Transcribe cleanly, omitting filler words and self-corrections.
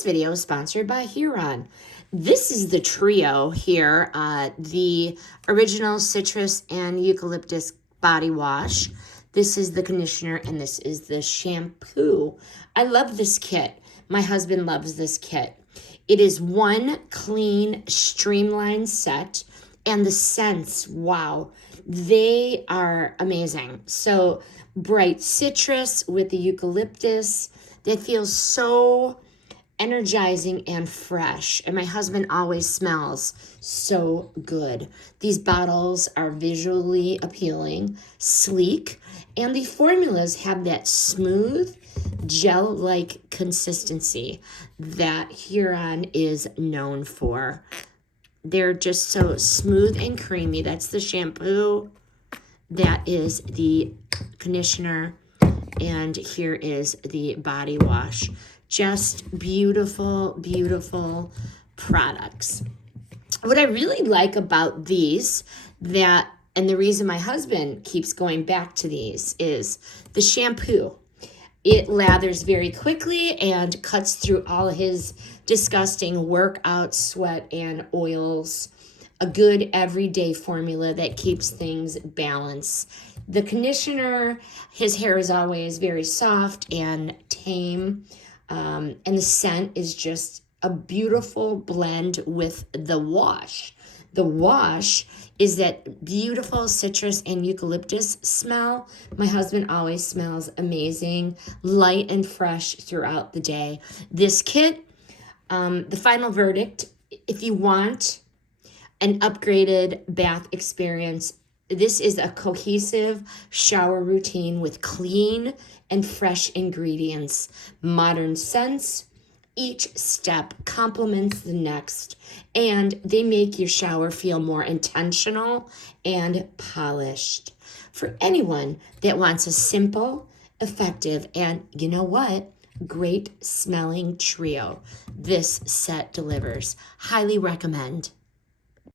This video is sponsored by Huron. This is the trio here, the original citrus and eucalyptus body wash. This is the conditioner, and this is the shampoo. I love this kit. My husband loves this kit. It is one clean, streamlined set, and the scents, wow, they are amazing. So bright citrus with the eucalyptus, that feels so energizing and fresh, and my husband always smells so good. These bottles are visually appealing, sleek, and the formulas have that smooth gel-like consistency that Huron is known for. They're just so smooth and creamy. That's the shampoo, that is the conditioner, and here is the body wash. Just beautiful, beautiful products. What I really like about these, and the reason my husband keeps going back to these, is the shampoo. It lathers very quickly and cuts through all his disgusting workout, sweat, and oils. A good everyday formula that keeps things balanced. The conditioner, his hair is always very soft and tame. And the scent is just a beautiful blend with the wash. The wash is that beautiful citrus and eucalyptus smell. My husband always smells amazing, light and fresh throughout the day. This kit, the final verdict, if you want an upgraded bath experience, this is a cohesive shower routine with clean and fresh ingredients, modern scents. Each step complements the next, and they make your shower feel more intentional and polished. For anyone that wants a simple, effective, and you know what? Great smelling trio, this set delivers. Highly recommend.